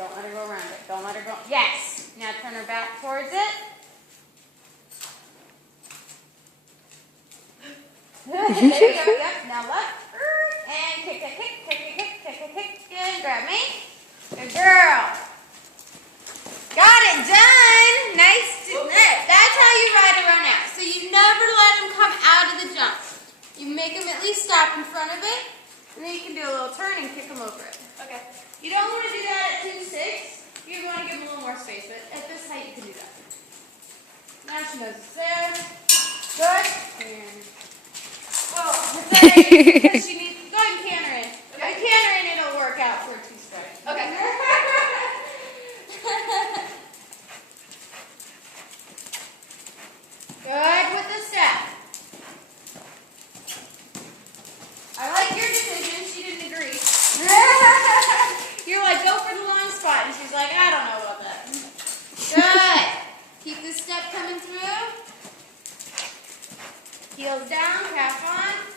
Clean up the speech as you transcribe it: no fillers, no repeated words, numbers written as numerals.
Don't let her go around it. Don't let her go. Yes. Now turn her back towards it. There you go. Yep. Now left. And kick, kick, kick, kick, kick, kick, kick, kick, kick. Good. Grab me. Good girl. Got it done. Nice. That's how you ride a run out. So you never let them come out of the jump. You make them at least stop in front of it, and then you can do a little turn and kick them over it. Okay. You don't want to do that at 2-6. You want to give them a little more space, but at this height you can do that. Now she knows it's there. Good. And because she needs. Go ahead and canter in. Okay. Canter in, it'll work out for 2 strikes. Okay. Good with the step. I like your decision. She didn't agree. You're like, go for the long spot. And she's like, I don't know about that. Good. Keep this step coming through. Heels down, calf on.